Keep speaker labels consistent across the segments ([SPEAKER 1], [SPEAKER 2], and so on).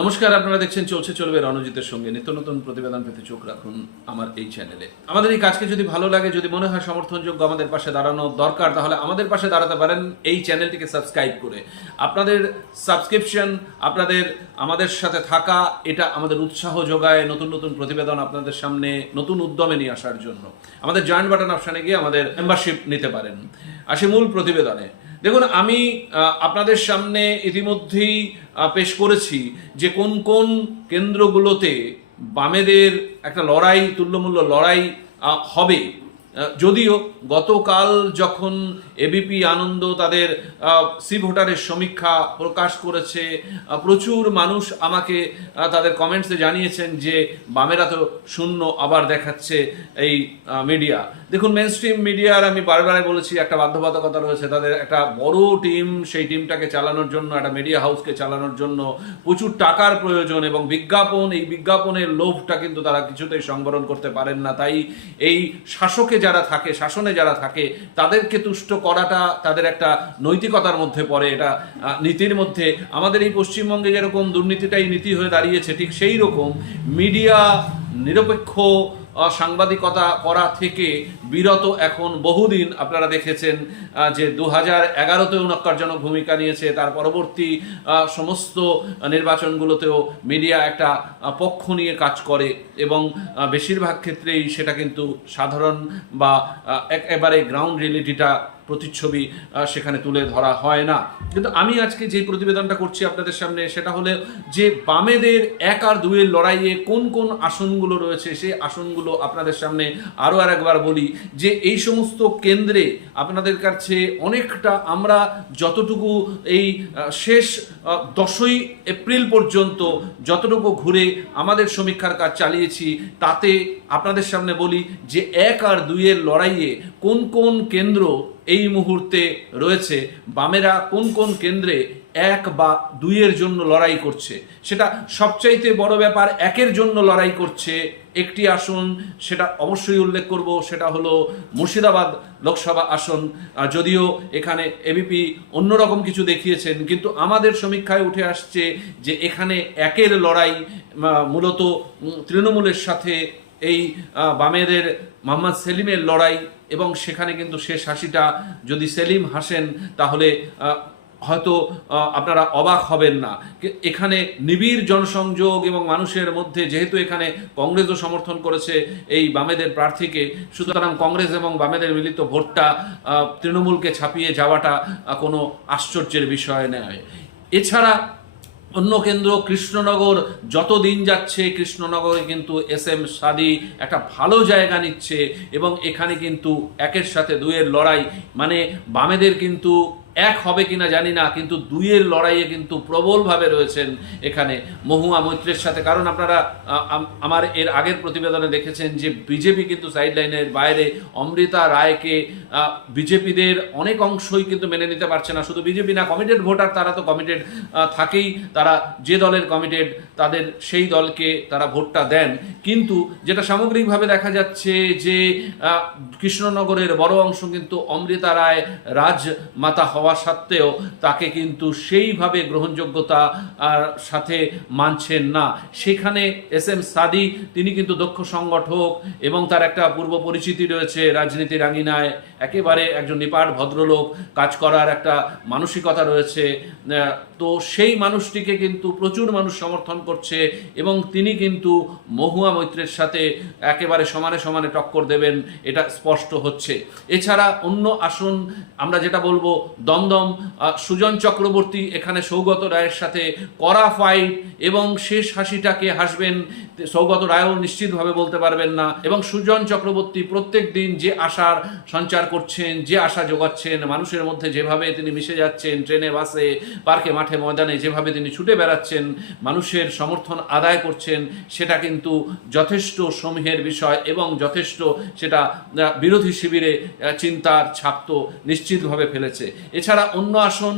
[SPEAKER 1] নমস্কার, আপনারা দেখছেন চলছে চলবে রণজিতের সঙ্গে। নিত্য নতুন প্রতিবেদন পেতে চোখ রাখুন আমার এই চ্যানেলে আমাদের এই কাজকে যদি ভালো লাগে, যদি মনে হয় সমর্থনযোগ্য আমাদের পাশে দাঁড়ানো দরকার, তাহলে আমাদের পাশে দাঁড়াতে পারেন এই চ্যানেলটিকে সাবস্ক্রাইব করে। আপনাদের সাবস্ক্রিপশন আপনাদের, আমাদের সাথে থাকা, এটা আমাদের উৎসাহ যোগায় নতুন নতুন প্রতিবেদন আপনাদের সামনে নতুন উদ্যমে নিয়ে আসার জন্য। আমাদের জয়েন্ট বাটন অপশানে গিয়ে আমাদের মেম্বারশিপ নিতে পারেন। আসি মূল প্রতিবেদনে। দেখুন, আমি আপনাদের সামনে ইতিমধ্যেই পেশ করেছি যে কোন কোন কেন্দ্রগুলোতে বামেদের একটা লড়াই, তুল্যমূল্য লড়াই হবে। যদিও গতকাল যখন এবিপি আনন্দ তাদের সি ভোটারের সমীক্ষা প্রকাশ করেছে। প্রচুর মানুষ আমাকে তাদের কমেন্টসে জানিয়েছেন যে বামেরা তো শূন্য আবার দেখাচ্ছে এই মিডিয়া দেখুন মেন স্ট্রিম মিডিয়ার আমি বারবারই বলেছি, একটা বাধ্যবাধকতা রয়েছে। তাদের একটা বড় টিম সেই টিমটাকে চালানোর জন্য, একটা মিডিয়া হাউসকে চালানোর জন্য প্রচুর টাকার প্রয়োজন এবং বিজ্ঞাপন, এই বিজ্ঞাপনের লোভটা কিন্তু তারা কিছুতেই সংবরণ করতে পারেন না। তাই এই শাসকে যারা থাকে, শাসনে যারা থাকে, তাদেরকে তুষ্ট করাটা তাদের একটা নৈতিকতার মধ্যে পড়ে, এটা নীতির মধ্যে। আমাদের এই পশ্চিমবঙ্গে যেরকম দুর্নীতিটাই নীতি হয়ে দাঁড়িয়েছে, ঠিক সেই রকম মিডিয়া নিরপেক্ষ সাংবাদিকতা করা থেকে বিরত এখন বহুদিন আপনারা দেখেছেন যে দু হাজার এগারোতেও নক্কারজনক ভূমিকা নিয়েছে, তার পরবর্তী সমস্ত নির্বাচনগুলোতেও মিডিয়া একটা পক্ষ নিয়ে কাজ করে এবং বেশিরভাগ ক্ষেত্রেই সেটা কিন্তু সাধারণ বা একেবারে গ্রাউন্ড রিয়েলিটিটা প্রতিচ্ছবি সেখানে তুলে ধরা হয় না। কিন্তু আমি আজকে যে প্রতিবেদনটা করছি আপনাদের সামনে, সেটা হলো যে বামেদের এক আর দুয়ের লড়াইয়ে কোন কোন আসনগুলো রয়েছে, সেই আসনগুলো আপনাদের সামনে আরও আর একবার বলি যে এই সমস্ত কেন্দ্রে আপনাদের কাছে অনেকটা আমরা যতটুকু এই শেষ দশই এপ্রিল পর্যন্ত যতটুকু ঘুরে আমাদের সমীক্ষার কাজ চালিয়েছি, তাতে আপনাদের সামনে বলি যে এক আর দুইয়ের লড়াইয়ে কোন কোন কেন্দ্র এই মুহূর্তে রয়েছে বামেরা কোন কোন কেন্দ্রে এক বা দুইয়ের জন্য লড়াই করছে? সেটা সবচাইতে বড় ব্যাপার, একের জন্য লড়াই করছে। একটি আসন, সেটা অবশ্যই উল্লেখ করব, সেটা হলো মুর্শিদাবাদ লোকসভা আসন। যদিও এখানে এবিপি অন্যরকম কিছু দেখিয়েছেন, কিন্তু আমাদের সমীক্ষায় উঠে আসছে যে এখানে একের লড়াই মূলত তৃণমূলের সাথে এই বামেদের মোহাম্মদ সেলিমের লড়াই এবং সেখানে কিন্তু শেষ হাসিটা যদি সেলিম হাসেন, তাহলে হয়তো আপনারা অবাক হবেন না। এখানে নিবিড় জনসংযোগ এবং মানুষের মধ্যে যেহেতু এখানে কংগ্রেসও সমর্থন করেছে এই বামেদের প্রার্থীকে, সুতরাং কংগ্রেস এবং বামেদের মিলিত ভোটটা তৃণমূলকে ছাপিয়ে যাওয়াটা কোনো আশ্চর্যের বিষয় নয়। এছাড়া অন্য কেন্দ্র কৃষ্ণনগর যত দিন যাচ্ছে, কৃষ্ণনগরে কিন্তু এস এম সাদি একটা ভালো জায়গা নিচ্ছে এবং এখানে কিন্তু একের সাথে দুয়ের লড়াই। মানে বামেদের কিন্তু এক হবে কিনা জানি না, কিন্তু দুইয়ের লড়াইয়ে কিন্তু প্রবলভাবে রয়েছেন এখানে মহুয়া মৈত্রের সাথে। কারণ আপনারা আমার এর আগের প্রতিবেদনে দেখেছেন যে বিজেপি কিন্তু সাইডলাইনের বাইরে অমৃতা রায়কে বিজেপিদের অনেক অংশই কিন্তু মেনে নিতে পারছে না। শুধু বিজেপি না কমিটেড ভোটার তারা তো কমিটেড থাকেই। তারা যে দলের কমিটেড তাদের সেই দলকে তারা ভোটটা দেন। কিন্তু যেটা সামগ্রিকভাবে দেখা যাচ্ছে যে কৃষ্ণনগরের বড় অংশ কিন্তু অমৃতা রায়, রাজমাতা হওয়া সত্ত্বেও তাকে কিন্তু সেইভাবে গ্রহণযোগ্যতা সাথে মানছেন না। সেখানে এস এম সাদি, তিনি কিন্তু দক্ষ সংগঠক এবং তার একটা পূর্ব পরিচিতি রয়েছে রাজনীতির আঙিনায়। একেবারে একজন নিপাট ভদ্রলোক, কাজ করার একটা মানসিকতা রয়েছে। তো সেই মানুষটিকে কিন্তু প্রচুর মানুষ সমর্থন করছে এবং তিনি কিন্তু মহুয়া মৈত্রের সাথে একেবারে সমানে সমানে টক্কর দেবেন, এটা স্পষ্ট হচ্ছে। এছাড়া অন্য আসন, আমরা যেটা বলব দমদম সুজন চক্রবর্তী এখানে সৌগত রায়ের সাথে করা ফাইট এবং শেষ হাসিটাকে হাসবেন সৌগত রায়ও নিশ্চিতভাবে বলতে পারবেন না। এবং সুজন চক্রবর্তী প্রত্যেক দিন যে আশার সঞ্চার করছেন, যে আশা যোগাচ্ছেন, মানুষের মধ্যে যেভাবে তিনি মিশে যাচ্ছেন, ট্রেনে, বাসে, পার্কে, মাঠে, ময়দানে যেভাবে তিনি ছুটে বেড়াচ্ছেন, মানুষের সমর্থন আদায় করছেন, সেটা কিন্তু যথেষ্ট সমীহের বিষয় এবং যথেষ্ট সেটা বিরোধী শিবিরে চিন্তার ছাপ তো নিশ্চিতভাবে ফেলেছে। এছাড়া অন্য আসন,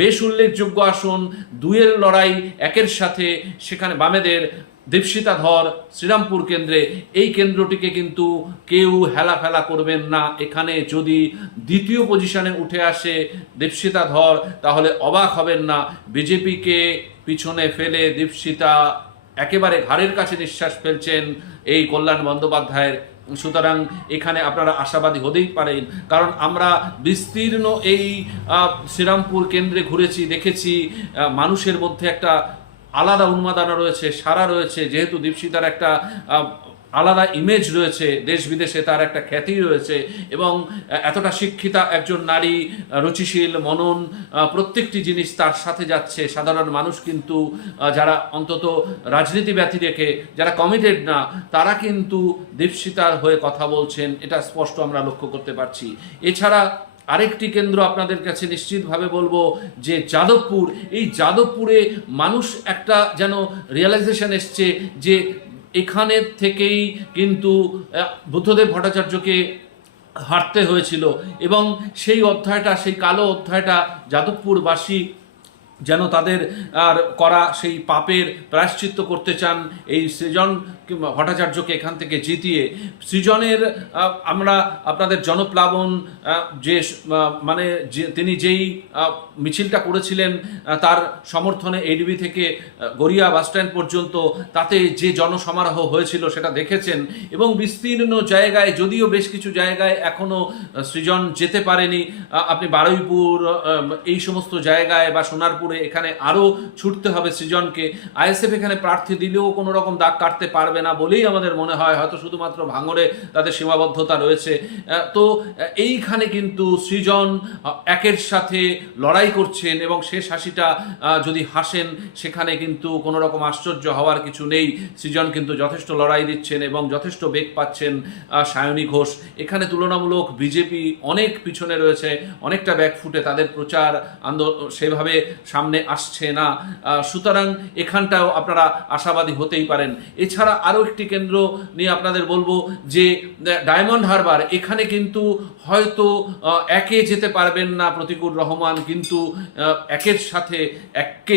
[SPEAKER 1] বেশ উল্লেখযোগ্য আসন দুয়ের লড়াই একের সাথে সেখানে বামেদের দীপশিতা ধর, শ্রীরামপুর কেন্দ্রে, এই কেন্দ্রটিকে কিন্তু কেউ হেলা ফেলা করবেন না। এখানে যদি দ্বিতীয় পজিশনে উঠে আসে দীপশিতা ধর, তাহলে অবাক হবেন না। বিজেপিকে পিছনে ফেলে দীপশিতা একেবারে ঘাড়ের কাছে নিঃশ্বাস ফেলছেন এই কল্যাণ বন্দ্যোপাধ্যায়ের। সুতরাং এখানে আপনারা আশাবাদী হতেই পারেন। কারণ আমরা বিস্তীর্ণ এই শ্রীরামপুর কেন্দ্রে ঘুরেছি, দেখেছি মানুষের মধ্যে একটা আলাদা উন্মাদনা রয়েছে সারা রয়েছে, যেহেতু দীপশিতার একটা আলাদা ইমেজ রয়েছে, দেশ বিদেশে তার একটা খ্যাতি রয়েছে এবং এতটা শিক্ষিতা একজন নারী রুচিশীল, মনন প্রত্যেকটি জিনিস তার সাথে যাচ্ছে। সাধারণ মানুষ কিন্তু যারা অন্তত রাজনীতি ব্যথী রেখে, যারা কমিটেড না, তারা কিন্তু দীপশিতার হয়ে কথা বলছেন, এটা স্পষ্ট আমরা লক্ষ্য করতে পারছি। এছাড়া আরেকটি কেন্দ্র আপনাদের কাছে নিশ্চিতভাবে বলব যে যাদবপুর। এই যাদবপুরে মানুষ একটা যেন রিয়েলাইজেশন এসছে যে এখানে থেকেই কিন্তু বুদ্ধদেব ভট্টাচার্যকে হারতে হয়েছিল এবং সেই অধ্যায়টা, সেই কালো অধ্যায়টা যাদবপুরবাসী যেন তাদের আর করা সেই পাপের প্রায়শ্চিত্ত করতে চান এই সৃজন ভট্টাচার্যকে এখান থেকে জিতিয়ে। সৃজনের আমরা আপনাদের জনপ্লাবন যে মানে যে, তিনি যেই মিছিলটা করেছিলেন তার সমর্থনে এডিবি থেকে গড়িয়া বাসস্ট্যান্ড পর্যন্ত তাতে যে জনসমারোহ হয়েছিল সেটা দেখেছেন এবং বিস্তীর্ণ জায়গায়, যদিও বেশ কিছু জায়গায় এখনও সৃজন যেতে পারেনি। আপনি বারুইপুর এই সমস্ত জায়গায় বা সোনারপুরে এখানে আরও ছুটতে হবে সৃজনকে। আইএসএফ এখানে প্রার্থী দিলেও কোনো রকম দাগ কাটতে পারবে না বলেই আমাদের মনে হয়, হয়তো শুধুমাত্র ভাঙড়ে তাদের সীমাবদ্ধতা রয়েছে। তো এইখানে কিন্তু সৃজন একের সাথে লড়াই করছেন এবং শেষ হাসিটা যদি হাসেন, সেখানে কিন্তু কোনো রকম আশ্চর্য হওয়ার কিছু নেই। সৃজন কিন্তু যথেষ্ট লড়াই দিচ্ছেন এবং যথেষ্ট বেগ পাচ্ছেন সায়নী ঘোষ। এখানে তুলনামূলক বিজেপি অনেক পিছনে রয়েছে, অনেকটা ব্যাকফুটে তাদের প্রচার আন্দোলন সেভাবে সামনে আসছে না। সুতরাং এখানটাও আপনারা আশাবাদী হতেই পারেন। এছাড়া আরও একটি কেন্দ্র নিয়ে আপনাদের বলব যে ডায়মন্ড হারবার এখানে কিন্তু হয়তো একে যেতে পারবেন না প্রতিকুর রহমান, কিন্তু একের সাথে এককে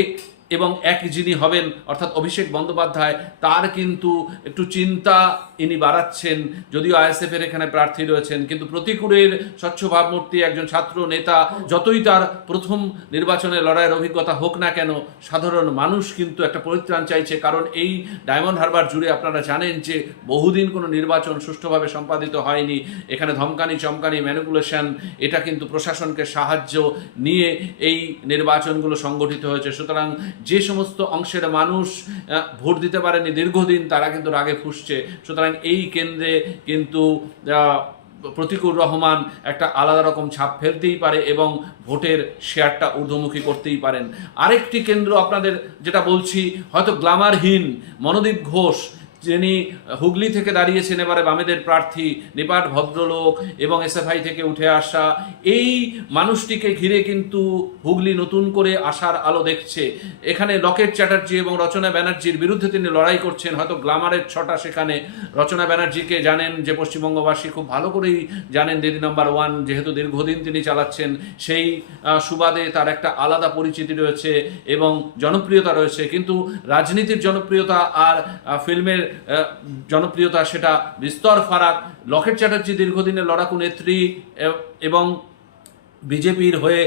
[SPEAKER 1] এবং এক যিনি হবেন, অর্থাৎ অভিষেক বন্দ্যোপাধ্যায়, তার কিন্তু একটু চিন্তা ইনি বাড়াচ্ছেন। যদিও আইএসএফের এখানে প্রার্থী রয়েছেন, কিন্তু প্রতিকূলের স্বচ্ছ ভাবমূর্তি একজন ছাত্র, নেতা, যতই তার প্রথম নির্বাচনে লড়াইয়ের অভিজ্ঞতা হোক না কেন, সাধারণ মানুষ কিন্তু একটা পরিত্রাণ চাইছে। কারণ এই ডায়মন্ড হারবার জুড়ে আপনারা জানেন যে বহুদিন কোনো নির্বাচন সুষ্ঠুভাবে সম্পাদিত হয়নি। এখানে ধমকানি, চমকানি, ম্যানিপুলেশন, এটা কিন্তু প্রশাসনকে সাহায্য নিয়ে এই নির্বাচনগুলো সংগঠিত হয়েছে। সুতরাং যে সমস্ত অংশের মানুষ ভোট দিতে পারেনি দীর্ঘদিন, তারা কিন্তু রাগে ফুসছে। সুতরাং এই কেন্দ্রে কিন্তু প্রতিকুর রহমান একটা আলাদা রকম ছাপ ফেলতেই পারে এবং ভোটের শেয়ারটা ঊর্ধ্বমুখী করতেই পারেন। আরেকটি কেন্দ্র আপনাদের যেটা বলছি, হয়তো গ্লামারহীন মনোদীপ ঘোষ যিনি হুগলি থেকে দাঁড়িয়েছেন এবারে বামেদের প্রার্থী, নিপাট ভদ্রলোক এবং এসএফআই থেকে উঠে আসা, এই মানুষটিকে ঘিরে কিন্তু হুগলি নতুন করে আসার আলো দেখছে। এখানে লকেট চ্যাটার্জি এবং রচনা ব্যানার্জির বিরুদ্ধে তিনি লড়াই করছেন। হয়তো গ্লামারের ছটা সেখানে রচনা ব্যানার্জিকে জানেন যে পশ্চিমবঙ্গবাসী খুব ভালো করেই জানেন। দিদি নাম্বার ওয়ান যেহেতু দীর্ঘদিন তিনি চালাচ্ছেন, সেই সুবাদে তার একটা আলাদা পরিচিতি রয়েছে এবং জনপ্রিয়তা রয়েছে। কিন্তু রাজনীতির জনপ্রিয়তা আর ফিল্মের জনপ্রিয়তা সেটা বিস্তর ফারাক। লকেট চ্যাটার্জি দীর্ঘদিনের লড়াকু নেত্রী এবং বিজেপির হয়ে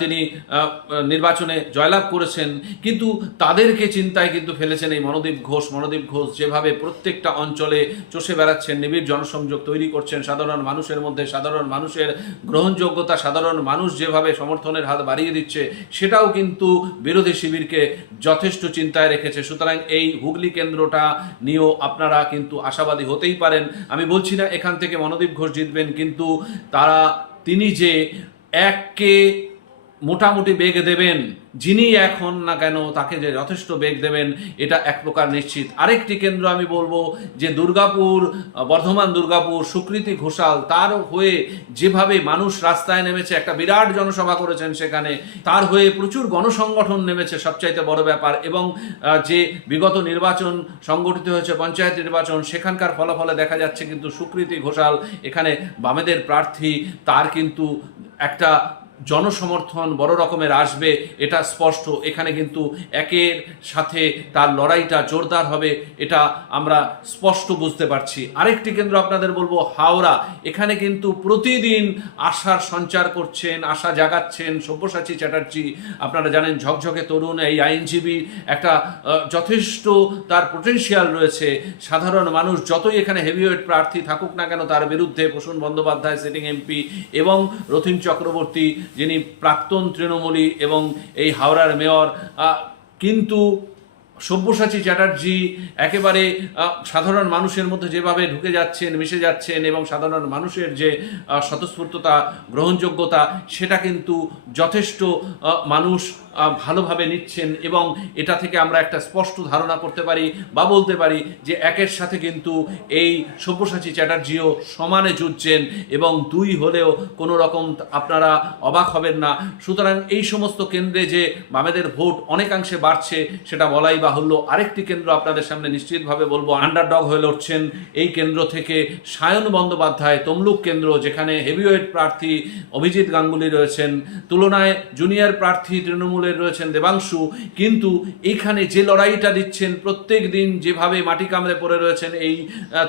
[SPEAKER 1] তিনি নির্বাচনে জয়লাভ করেছেন। কিন্তু তাদেরকে চিন্তায় কিন্তু ফেলেছেন এই মনোদীপ ঘোষ। মনোদীপ ঘোষ যেভাবে প্রত্যেকটা অঞ্চলে চষে বেড়াচ্ছেন, নিবিড় জনসংযোগ তৈরি করছেন, সাধারণ মানুষের মধ্যে সাধারণ মানুষের গ্রহণযোগ্যতা, সাধারণ মানুষ যেভাবে সমর্থনের হাত বাড়িয়ে দিচ্ছে, সেটাও কিন্তু বিরোধী শিবিরকে যথেষ্ট চিন্তায় রেখেছে। সুতরাং এই হুগলি কেন্দ্রটা নিয়েও আপনারা কিন্তু আশাবাদী হতেই পারেন। আমি বলছি না এখান থেকে মনোদীপ ঘোষ জিতবেন, কিন্তু তারা, তিনি যে এককে মোটামুটি বেগ দেবেন, যিনি এখন না কেন তাকে যে যথেষ্ট বেগ দেবেন, এটা এক প্রকার নিশ্চিত। আরেকটি কেন্দ্র আমি বলব যে দুর্গাপুর, বর্ধমান দুর্গাপুর, সুকৃতি ঘোষাল, তার হয়ে যেভাবে মানুষ রাস্তায় নেমেছে, একটা বিরাট জনসভা করেছেন সেখানে, তার হয়ে প্রচুর গণসংগঠন নেমেছে, সবচাইতে বড় ব্যাপার। এবং যে বিগত নির্বাচন সংগঠিত হয়েছে, পঞ্চায়েত নির্বাচন, সেখানকার ফলাফলে দেখা যাচ্ছে কিন্তু সুকৃতি ঘোষাল, এখানে বামেদের প্রার্থী, তার কিন্তু একটা জনসমর্থন বড় রকমের আসবে, এটা স্পষ্ট। এখানে কিন্তু একের সাথে তার লড়াইটা জোরদার হবে, এটা আমরা স্পষ্ট বুঝতে পারছি। আরেকটি কেন্দ্র আপনাদের বলব, হাওড়া। এখানে কিন্তু প্রতিদিন আশার সঞ্চার করছেন, আশা জাগাচ্ছেন সব্যসাচী চ্যাটার্জি। আপনারা জানেন, ঝকঝকে তরুণ, এই আইনজীবী একটা যথেষ্ট তার পোটেনশিয়াল রয়েছে। সাধারণ মানুষ যতই এখানে হেভিওয়েট প্রার্থী থাকুক না কেন, তার বিরুদ্ধে প্রসূন বন্দ্যোপাধ্যায় সিটিং এমপি এবং রথীন চক্রবর্তী যিনি প্রাক্তন তৃণমূলী এবং এই হাওড়ার মেয়র কিন্তু সব্যসাচী চ্যাটার্জি একেবারে সাধারণ মানুষের মধ্যে যেভাবে ঢুকে যাচ্ছেন, মিশে যাচ্ছেন এবং সাধারণ মানুষের যে স্বতঃস্ফূর্ততা, গ্রহণযোগ্যতা, সেটা কিন্তু যথেষ্ট মানুষ ভালোভাবে নিচ্ছেন এবং এটা থেকে আমরা একটা স্পষ্ট ধারণা করতে পারি বা বলতে পারি যে একের সাথে কিন্তু এই সব্যসাচী চ্যাটার্জিও সমানে যুঝছেন এবং দুই হলেও কোনো রকম আপনারা অবাক হবেন না। সুতরাং এই সমস্ত কেন্দ্রে যে বামেদের ভোট অনেকাংশে বাড়ছে, সেটা বলাই বাহুল্য আরেকটি কেন্দ্র আপনাদের সামনে নিশ্চিতভাবে বলব আন্ডারডগ হয়ে লড়ছেন এই কেন্দ্র থেকে সায়ন বন্দ্যোপাধ্যায় তমলুক কেন্দ্র, যেখানে হেভিওয়েট প্রার্থী অভিজিৎ গাঙ্গুলি রয়েছেন। তুলনায় জুনিয়র প্রার্থী তৃণমূলের রয়েছেন দেবাংশু। কিন্তু এখানে যে লড়াইটা দিচ্ছেন, প্রত্যেক দিন যেভাবে মাটি কামড়ে পড়ে রয়েছেন এই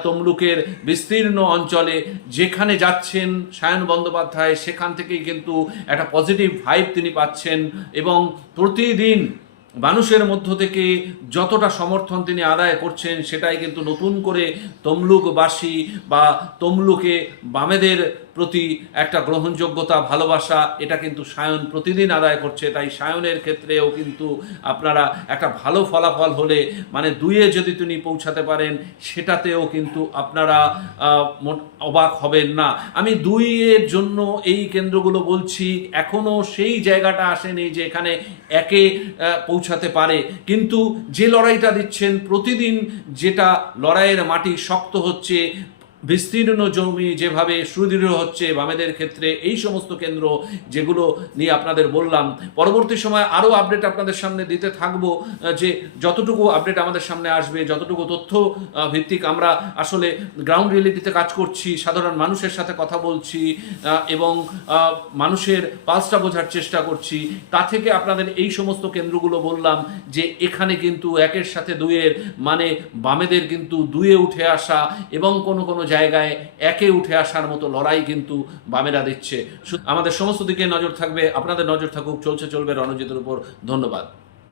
[SPEAKER 1] তমলুকের বিস্তীর্ণ অঞ্চলে, যেখানে যাচ্ছেন সায়ন বন্দ্যোপাধ্যায়, সেখান থেকেই কিন্তু একটা পজিটিভ ভাইব তিনি পাচ্ছেন এবং প্রতিদিন মানুষের মধ্য থেকে যতটা সমর্থন তিনি আদায় করছেন, সেটাই কিন্তু নতুন করে তমলুকবাসী বা তমলুকে বামেদের প্রতি একটা গ্রহণযোগ্যতা, ভালোবাসা, এটা কিন্তু সায়ন প্রতিদিন আদায় করছে। তাই সায়নের ক্ষেত্রেও কিন্তু আপনারা একটা ভালো ফলাফল হলে মানে দুয়ে যদি তিনি পৌঁছাতে পারেন, সেটাতেও কিন্তু আপনারা অবাক হবেন না। আমি দুইয়ের জন্য এই কেন্দ্রগুলো বলছি এখনও সেই জায়গাটা আসেনি যে এখানে একে পৌঁছাতে পারে। কিন্তু যে লড়াইটা দিচ্ছেন, প্রতিদিন যেটা লড়াইয়ের মাটি শক্ত হচ্ছে বিস্তীর্ণ জমি যেভাবে সুদৃঢ় হচ্ছে, বামেদের ক্ষেত্রে এই সমস্ত কেন্দ্র যেগুলো নিয়ে আপনাদের বললাম, পরবর্তী সময় আরও আপডেট আপনাদের সামনে দিতে থাকব যে যতটুকু আপডেট আমাদের সামনে আসবে, যতটুকু তথ্য ভিত্তিক আমরা আসলে গ্রাউন্ড রিয়েলিটিতে কাজ করছি, সাধারণ মানুষের সাথে কথা বলছি এবং মানুষের পালসটা বোঝার চেষ্টা করছি, তা থেকে আপনাদের এই সমস্ত কেন্দ্রগুলো বললাম যে এখানে কিন্তু একের সাথে দুইয়ের মানে বামেদের কিন্তু দুয়ে উঠে আসা এবং কোনো কোনো একে উঠে আসার মতো লড়াই কিন্তু বামেরা দিচ্ছে। আমাদের সমস্ত দিকে নজর থাকবে। আপনাদের নজর থাকুক, চলছে, চলবে রণজিতের উপর। ধন্যবাদ।